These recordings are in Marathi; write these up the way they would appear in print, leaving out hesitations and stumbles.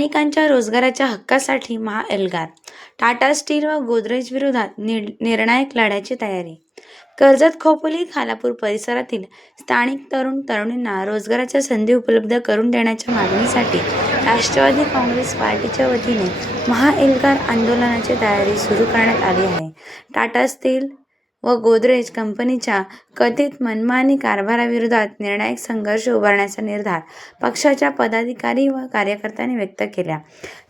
स्थानिकांच्या रोजगाराच्या हक्कासाठी महाएल्गार, टाटा स्टील व गोदरेज विरोधात निर्णायक लढ्याची तयारी. कर्जत, खोपोली, खालापूर परिसरातील स्थानिक तरुण-तरुणींना रोजगाराच्या संधी उपलब्ध करून देण्याच्या मागणीसाठी राष्ट्रवादी काँग्रेस पार्टीच्या वतीने महाएल्गार आंदोलनाची तयारी सुरू करण्यात आली आहे. टाटा स्टील व गोदरेज कंपनीच्या कथित मनमानी कारभाराविरोधात निर्णायक संघर्ष उभारण्याचा निर्धार पक्षाच्या पदाधिकारी व कार्यकर्त्यांनी व्यक्त केला.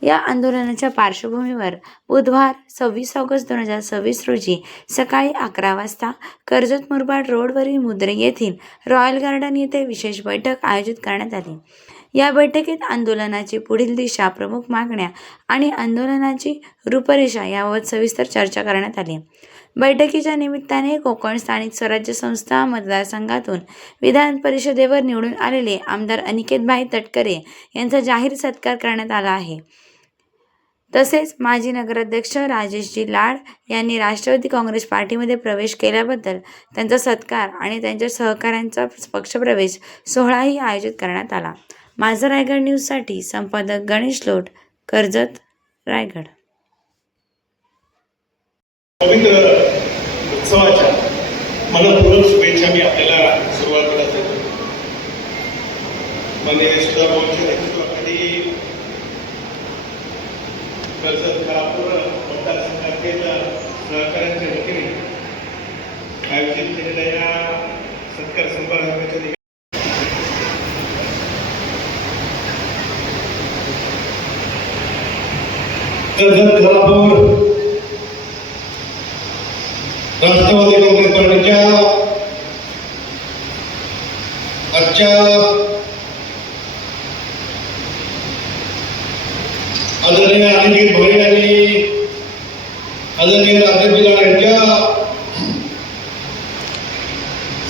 या आंदोलनाच्या पार्श्वभूमीवर बुधवार 26 ऑगस्ट 2026 रोजी सकाळी 11 वाजता कर्जत मुरबाड रोडवरील मुद्रे येथील रॉयल गार्डन येथे विशेष बैठक आयोजित करण्यात आली. या बैठकीत आंदोलनाची पुढील दिशा, प्रमुख मागण्या आणि आंदोलनाची रूपरेषा याबाबत सविस्तर चर्चा करण्यात आली. बैठकीच्या निमित्ताने कोकण स्थानिक स्वराज्य संस्था मतदारसंघातून विधान परिषदेवर निवडून आलेले आमदार अनिकेतभाई तटकरे यांचा जाहीर सत्कार करण्यात आला आहे. तसेच माजी नगराध्यक्ष राजेशजी लाड यांनी राष्ट्रवादी काँग्रेस पार्टीमध्ये प्रवेश केल्याबद्दल त्यांचा सत्कार आणि त्यांच्या सहकाऱ्यांचा पक्षप्रवेश सोहळाही आयोजित करण्यात आला. माझा रायगड न्यूजसाठी संपादक गणेश लोट, कर्जत, रायगड. पवित्र उत्सवाच्या मनपूर्वक शुभेच्छा मी आपल्याला सुरुवातीला देतो. माननीय सुधारणांच्या नेतृत्वाखाली कर्जत खालापूर मतदारसंघातील सहकाऱ्यांच्या वतीने आयोजित केलेल्या या सत्कार समारंभाच्या कर्जत खालापूर राष्ट्रवादी काँग्रेस पार्टीच्या आजच्या आदरणीय अनिकेत भाई आणि आदरणीय राजेशजी लाड यांच्या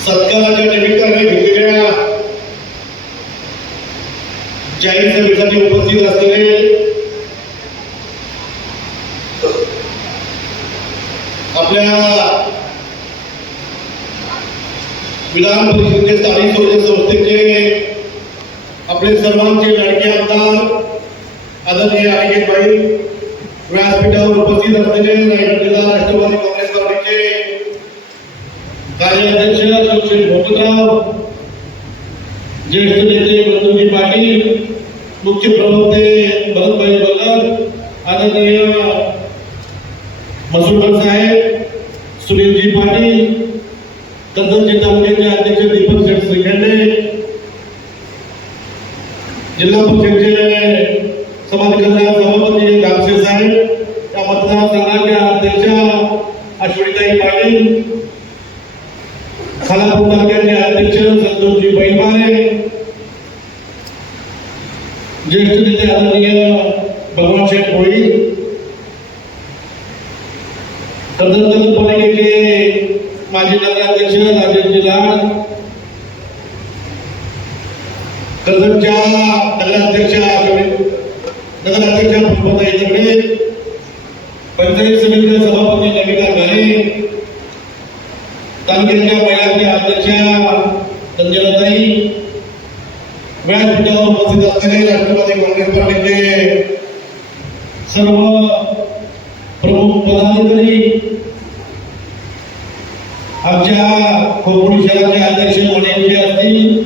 सत्काराच्या निमित्ताने घेतलेल्या जाहीर सभेसाठी उपस्थित असलेले आपल्या विधान परिषदेचे स्थानिक स्वराज्य संस्थेचे आपले सर्वांचे लाडके आमदार आदरणीय अनिकेतभाई, व्यासपीठावर उपस्थित असलेले रायगड जिल्हा राष्ट्रवादी काँग्रेस पार्टीचे कार्याध्यक्ष सुशील भोकतराव, ज्येष्ठ नेते बंधूजी पाटील, मुख्य प्रवक्ते भरतभाई बल्लर, आदरणीय मसूरकर साहेब, सुनीलजी पाटील, कर्जत तालुक्याचे अध्यक्ष दीपक शेठ श्रीखंडे, जिल्हा परिषदेचे समाज कल्याण सभापती दामशे साहेब, या मतदारसंघाच्या अध्यक्षा अश्विनीताई पाटील, खालापूर तालुक्याचे अध्यक्ष संतोषजी बैलमारे, ज्येष्ठ नेते आदरणीय भगवान शेठ भोई, कर्जत नगरपालिकेचे माजी नगराध्यक्ष राजेशजी लाड, कर्जतच्या नगराध्यक्ष पुष्पताई दगडे, पंचायत समितीचे सभापती नमिता घाले, तालुक्याच्या महिलांचे अध्यक्षा संजनाताई, व्यासपीठावर उपस्थित असलेले राष्ट्रवादी काँग्रेस पार्टीचे सर्व प्रमुख पदाधिकारी, आमच्या खोपोली शहराचे अध्यक्ष मणेजी असतील,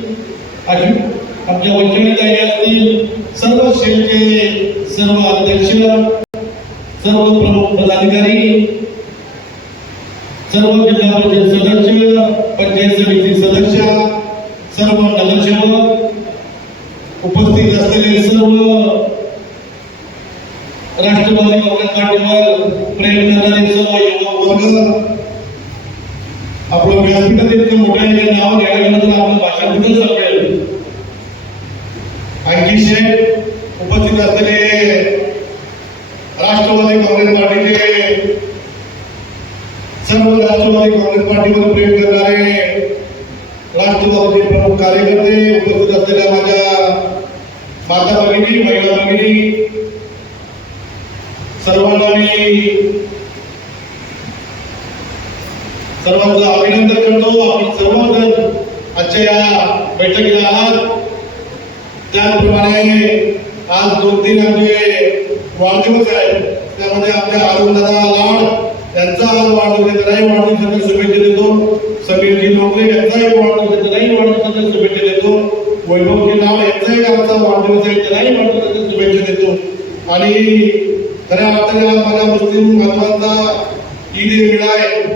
आमच्या वंचनीताई असतील, सर्व शेलचे सर्व अध्यक्ष, सर्व प्रमुख पदाधिकारी, सर्व जिल्हा परिषद सदस्य, पंचायत समिती सदस्य, सर्व नगरसेवक, उपस्थित असलेले सर्व राष्ट्रवादी काँग्रेस पार्टीवर प्रेम करणारे सर्व युवक वर्ग, आपलं व्यासपीठात इतकं मोठ्या नाव घ्यायला गेलं तर आपलं भाषण कुठं संपेल. आणखी शेठ, उपस्थित असलेले राष्ट्रवादी काँग्रेस पार्टीचे सर्व राष्ट्रवादी काँग्रेस पार्टीवर प्रेम करणारे राष्ट्रवादीचे प्रमुख कार्यकर्ते, उपस्थित असलेल्या माझ्या माता भगिनी, महिला भगिनी, सर्वांना मी सर्वांचं अभिनंदन करतो. आपण सर्वजण आजच्या या बैठकीला आलात. त्याचप्रमाणे आज 2-3 आमचे वाढदिवस आहेत. त्यामध्ये आपल्या अरुणदादा लाड यांचा आज वाढदिवस आहे, त्यालाही वाढदिवसाच्या शुभेच्छा देतो. समीरजी नोकरे यांचाही वाढदिवस आहे, त्यालाही वाढदिवसाच्या शुभेच्छा देतो. वैभवजी लाड यांचाही आजचा वाढदिवस आहे, त्यालाही वाढदिवसाच्या शुभेच्छा देतो. आणि खऱ्या अर्थाने माझ्या मुस्लिम बांधवांचा ईद ए मिलाद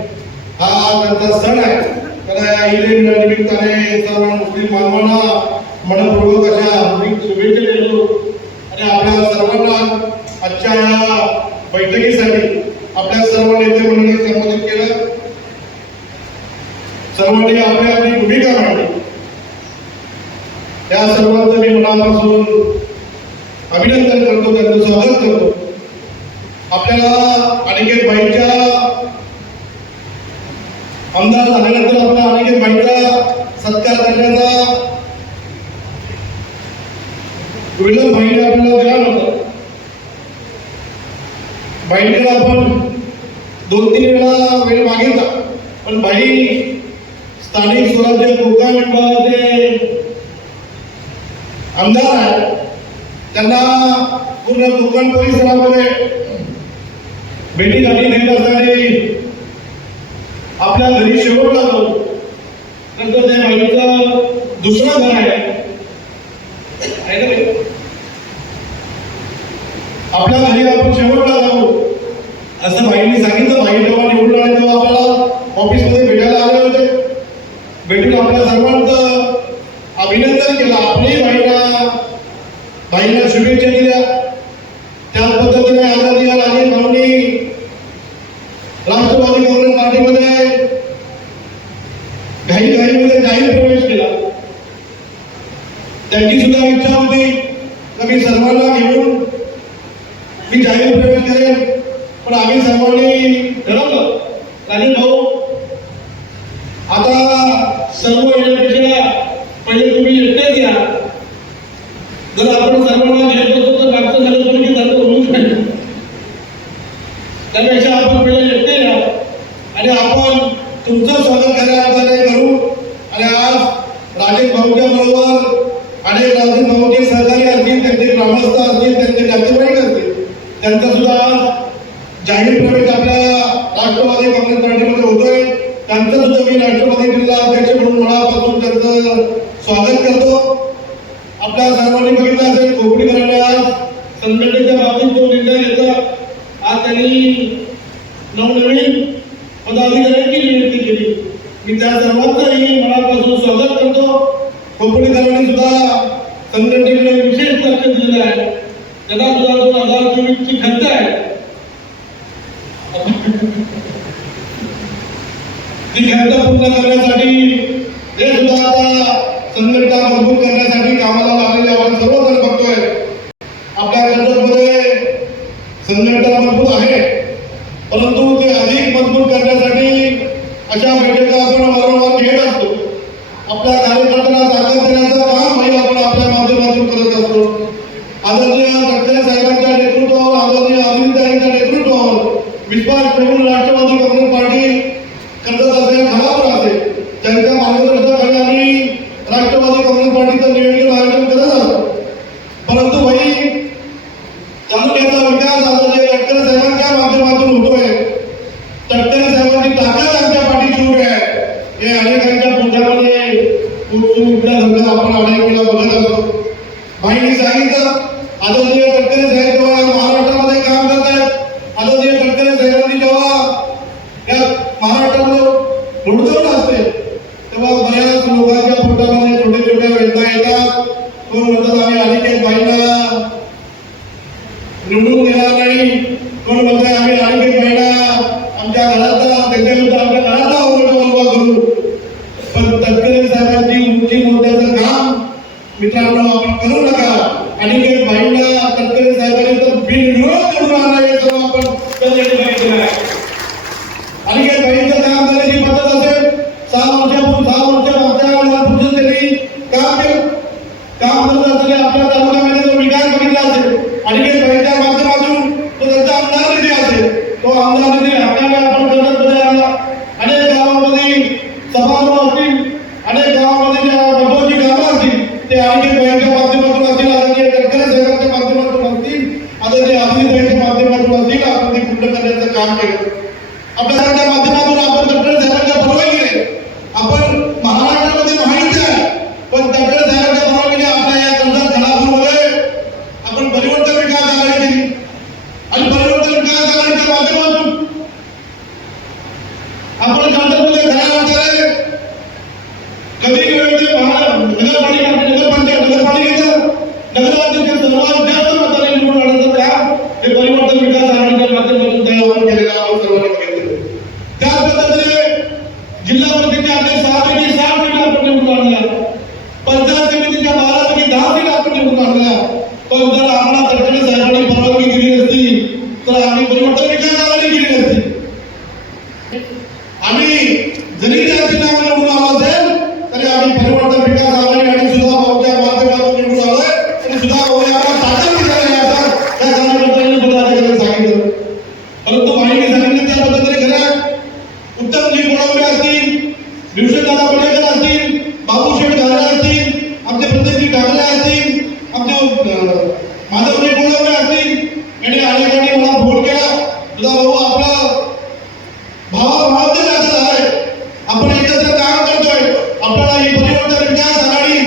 हा त्यांचा सण आहे. तर या ईद ए मिलाद निमित्ताने सर्व मुस्लिम बांधवांना मनपूर्वक अशा हार्दिक शुभेच्छा देतो. आणि आपल्या सर्वांना आजच्या या बैठकीसाठी आपल्या सर्व नेते मंडळींनी संबोधित केलं. सर्वांनी आपली आपली भूमिका मांडली. त्या सर्वांचं मी मनापासून अभिनंदन करतो, त्यांचं स्वागत करतो. आपल्याला अनिकेत भाईंच्या आमदार झाल्यानंतर आपल्या अनिकेत भाईंचा सत्कार करण्याचा विलंब भाईने आपल्याला दिला नव्हता. भाईने आपण 2-3 वेळा वेळ मागितला, पण भाई स्थानिक स्वराज्य कोकण मंडळाचे आमदार आहेत. त्यांना पूर्ण कोकण परिसरामध्ये भेटी गाठी देत असताना आपल्या घरी शेवटला जाऊ, नंतर त्या भाईचं दुसरं घर आहे ना भाई, आपल्या घरी आपण शेवटला जाऊ असं भाईंनी सांगितलं. भाई जेव्हा निवडून आले तेव्हा आपल्याला ऑफिसमध्ये भेटायला आले होते. भेटून आपल्या सर्वांचं अभिनंदन केलं. आपल्याही भाईंना शुभेच्छा दिल्या. त्याच पद्धतीने आदरणीय राजेश भाऊंनी राष्ट्रवादी काँग्रेस पार्टीमध्ये घाईमध्ये जाहीर प्रवेश केला. त्यांची सुद्धा इच्छा होती की मी सर्वांना घेऊन मी जाहीर प्रवेश करेन, पण आम्ही सर्वांनी ठरवलं राजेश भाऊ आता सर्व येण्यापेक्षा पहिले तुम्ही एकटेच या. जर आपण सर्वांना घेत असतो तर मागचं झालं तुम्ही सारखं होऊच नाही. त्यापेक्षा आपण पहिले एकटे या आणि आपण तुमचं स्वागत करायला करू. आणि आज राजेश भाऊच्या बरोबर अनेक राजेश भाऊचे सहकारी असतील, त्यांचे ग्रामस्थ असतील, त्यांचे नातेवाईक असतील, त्यांचा सुद्धा आज जाहीर प्रवेश आपल्या राष्ट्रवादी काँग्रेस पार्टीमध्ये होतोय. त्यांचं सुद्धा मी राष्ट्रवादी जिल्हा अध्यक्ष म्हणून मनापासून त्यांचं स्वागत करतो. आपल्या सर्वांनी बघितलं असेल खोपडीकरांनी आज संघटनेच्या बाबतीत जो निर्णय घेतला, आज त्यांनी नवनवीन पदाधिकाऱ्यांची नियुक्ती केली. मी त्या सर्वांचंही मनापासून स्वागत करतो. खोपडीकरांनी सुद्धा संघटनेकडे विशेष लक्ष दिलेलं आहे. त्यांना सुद्धा 2024ची खर्च आहे, ती खर्च पूर्ण करण्यासाठी हे सुद्धा आता संघटना मजबूत करण्यासाठी कामाला लागलेले आपण सर्वजण बघतोय. आपल्या कर्जतमध्ये संघटना मजबूत आहे, परंतु ते अधिक मजबूत करण्यासाठी अशा बैठका आपण वारंवार घेत असतो. आपल्या कार्यकर्त्यांना ताकद देण्याचं काम हे आपण आपल्या माध्यमातून करत असतो. आदरणीय गडकरी साहेबांच्या नेतृत्वावर, आदरणीय अरविंदताईंच्या नेतृत्वावर विश्वास ठेवून राष्ट्रवादी काँग्रेस पार्टी कर्जत असेल, खालापूर असेल, त्यांच्या मार्गदर्शनाखाली आम्ही राष्ट्रवादी काँग्रेस पार्टीचं नियोजन आयोजन करत असतो. परंतु भाई तालुक्याचा विकास आदरणीय गडकरी साहेबांच्या माध्यमातून होतोय. गडकरी साहेबांची ताकद आमच्या पाठीशी उभी आहे. हे अनेकांच्या पुढ्यामध्ये आपण अनेक वेळा बघत असतो. भाईंनी सांगितलं आदरणीय गडकरी साहेब जेव्हा महाराष्ट्रामध्ये काम करत आहेत, आदरणीय गडकरी साहेबांनी जेव्हा या महाराष्ट्रामध्ये लुडचवलं असते तेव्हा बऱ्याच लोकांच्या पोटामध्ये छोटे छोट्या वेदना येतात. कोण म्हणतात आम्ही अनिकेत भाईंना निवडून देणार नाही, कोण म्हणतात आम्ही अनिकेत भाईंना आमच्या घराचा त्याच्याविरुद्ध आमच्या घराचा उमेदवार करू. पण गडकरी साहेबांची उंची मोठ्याचं काम मित्रांनो आपण करू नका. अनिकेत भाईंना गडकरी साहेबांनी तर बिनविरोध करून आणला हे सर्व आपण पाहिजे. अनिकेत भाईंचं काम करण्याची पद्धत असेल 6 वर्ष मागच्या त्यांनी काम केलं. काम करत असताना आपल्या तालुक्यामध्ये जो विकास बघितला असेल, अनिकेत भाईंच्या माध्यमातून तो त्यांचा आमदार निधी असेल, तो आमदार निधी हक्काने आपण करत आपल्या माध्यमातून आपण तटकरे साहेबांच्या परवानगीने आपण महाराष्ट्रामध्ये माहिती आहे, पण तटकरे साहेबांच्या परवानगीने आपल्या या कर्जत खालापूरमध्ये आपण परिवर्तन विकास आघाडी केली आणि परिवर्तन विकास आघाडीच्या माध्यमातून आपण कर्जतमध्ये खऱ्या अर्थाने कधी नगरपालिकेचं सर्वात जास्त मताने निवडून आणण्याचं काम हे परिवर्तन विकास आघाडीच्या माध्यमातून आपण केलेलं आपण सर्वांनी बघितलं. त्याच पद्धतीने जिल्हा परिषदेच्या आपल्या 6 पैकी 6 सीट आपण निवडून आणल्या, पंचायत समितीच्या 12 पैकी 10 सीट आपण निवडून आणल्या. पण जर आम्हाला तटकरे साहेबांनी परवानगी दिली असती तर आम्ही परिवर्तन विकास आघाडी केली नसती. आम्ही जरी त्या नाव निवडून आलो असेल तरी आम्ही परिवर्तन विकास आघाडी आणि सुधा भाऊच्या माध्यमातून निवडून आलोय आणि सुधा भाऊने आम्हाला ताकद दिली आहे असं त्या संघटनेने पदाधिकाऱ्यांनी सांगितलं. परंतु माहिती सांगितली त्या पद्धतीने खरं उत्तमजी बोळवणे असतील, दिवशेदादा पटेकर असतील, बाबूशेठ घारे असतील, आमचे प्रत्येकजी ठाकरे असतील, आमचे माधवजी बोळवणे असतील, यांनी अनेकांनी मला फोन केला, सुधा भाऊ आपला भावाभावाचे असं झालंय, आपण एकत्र काम करतोय, आपल्याला ही परिवर्तन विकास आघाडी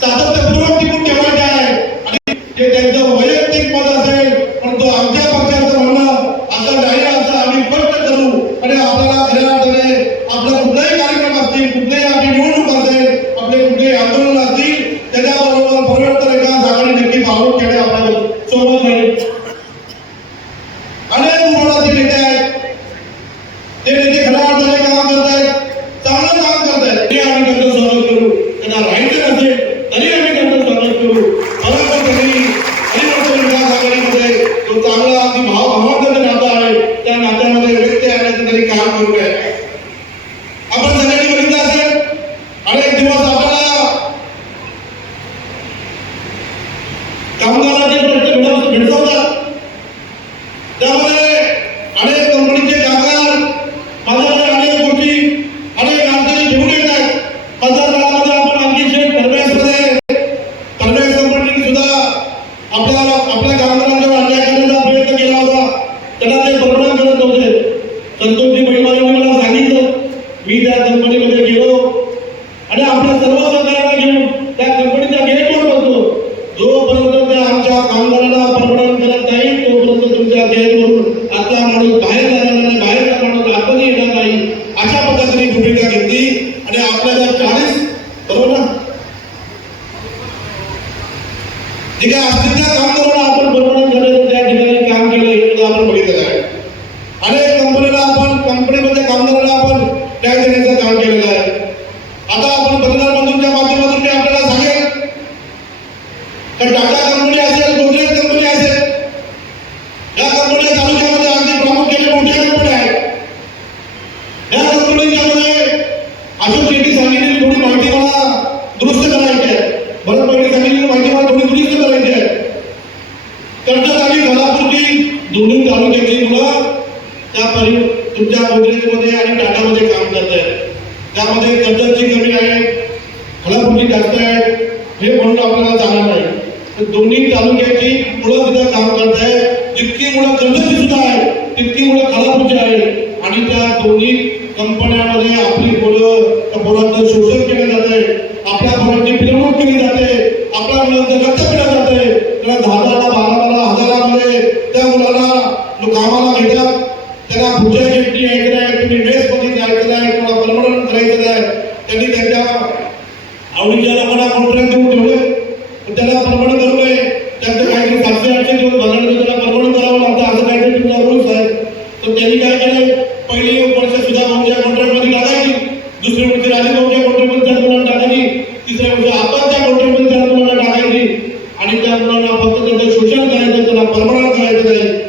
सातत्यपूर्वक टिकून ठेवायची आहे आणि जे त्यांचं वैयक्तिक मत असेल परंतु आमच्या पक्षाचं म्हणणं असं नाही असं आम्ही स्पष्ट करू आणि आपल्याला खऱ्या अर्थाने आपला कुठलाही कार्यक्रम असतील, कुठल्याही आपली निवडणूक असेल, आपले कुठलेही आंदोलन असतील त्याच्याबरोबर परिवर्तन विकास आघाडी नक्की भावूक खेळे आपल्या सोबत राहील. अनेक विरोधाचे नेते आहेत, ते नेते खऱ्या अर्थाने काम करत आहेत, चांगलं काम करत आहेत, ते आम्ही त्यांचं स्वागत करू. त्यांना राहायचं नसेल तरी आम्ही त्यांचं स्वागत करू. परंतु त्यांनी परिवर्तन विकास आघाडीमध्ये जो चांगला अगदी भावाभावाचं नातं आहे त्या नात्यामध्ये व्यक्ती आणण्याचं त्यांनी काम करू नये. आपण सगळ्यांनी बघितलं असेल अनेक दिवस आपल्याला कामगारांचे प्रश्न भेडसावतात, त्यामुळे अनेक कंपनीचे कामगार माझ्याकडे अनेक गोष्टी अनेक अडचणी घेऊन येत आहेत. माझ्या काळामध्ये आपण आणखी परमेश कंपनीने सुद्धा आपल्या कामगारांच्यावर अन्याय करण्याचा प्रयत्न केला होता. त्यांना ते बरोबर करत नव्हते. संतोषजी महिमाने मला सांगितलं, मी त्या कंपनीमध्ये गेलो आणि आपल्या सर्व सहकार्यांना घेऊन त्या कंपनीच्या गेटवर बसलो. जोपर्यंत त्या आमच्या कामगारांना परवानगी करत नाही तोपर्यंत तुमच्या गेटवरून आतला माणूस बाहेर जाणार नाही, बाहेरचा माणूस आतमध्ये येणार नाही, अशा पद्धतीने भूमिका घेतली आणि आपल्याला 40 बरोबर ना जे काय असतील त्या कामगारांना आपण परवानगी करण्याचं त्या ठिकाणी काम केलं हे आपण बघितलं आहे. अनेक कंपनीमध्ये कामगारांना आपण न्याय देण्याचं काम केलेलं आहे. आता आपण प्रधानमंत्र्यांच्या माध्यमातून मी आपल्याला सांगेन तर टाटा कंपनी असेल, गोदरेज कंपनी असेल, या कंपन्या तालुक्यामध्ये अगदी प्रामुख्याने मोठ्या कंपन्या आहेत. या कंपनीच्यामध्ये अशोक शेट्टी सांगितलेली थोडी माहिती मला दुरुस्त करायची आहे. भरत पहिले सांगितलेली माहिती मला थोडी दुरुस्त करायची आहे. कर्जत आणि खालापूरची दोन्ही तालुक्याची मुलं त्या तुमच्या गोदरेजमध्ये आणि टाटामध्ये काम करत आहेत. त्यामध्ये कर्जतची कमी आहे, खालापूरची जास्त आहे हे म्हणून आपल्याला चालणार नाही. दोन्ही तालुक्याची मुलं सुद्धा काम करत आहे. जितकी मुलं कर्जतची सुद्धा आहे तितकी मुलं खालापूरची आहे आणि त्या दोन्ही कंपन्यांमध्ये आपली मुलं त्या मुलांचं शोषण केलं जाते, आपल्या मुलांची पिळवणूक केली जाते, आपल्या मुलांचं रक्त पिळलं जाते. त्याला 10,000 12,000 हजारामध्ये त्या मुलांना कामाला घेतात. त्यांना पुढच्या शेट्टी यायचं नाही, तुम्ही मेसमध्ये जायचं नाही, किंवा परमनंट करायचं नाही. त्यांनी त्यांच्या आवडीच्या लोकांना कॉन्ट्रॅक्ट देऊन ठेवले, त्याला परमनंट करू नये. त्यांचं काहीतरी 700-800 दिवस भरल्यानंतर त्याला परमनंट करावं लागतं, असं काहीतरी तुमचा रूल्स आहे. तर त्यांनी काय केलं, पहिली वर्ष सुद्धा भाऊच्या कॉन्ट्रॅक्टमध्ये टाकायची, दुसरी वर्ष राजे भाऊच्या कॉन्ट्रॅक्टमध्ये 4 मुलांना टाकायची, तिसऱ्या वर्षी आताच्या कॉन्ट्रॅक्टमध्ये 4 मुलांना टाकायची आणि त्या मुलांना फक्त त्याचं शोषण करायचं, त्याला परमनंट करायचं नाही.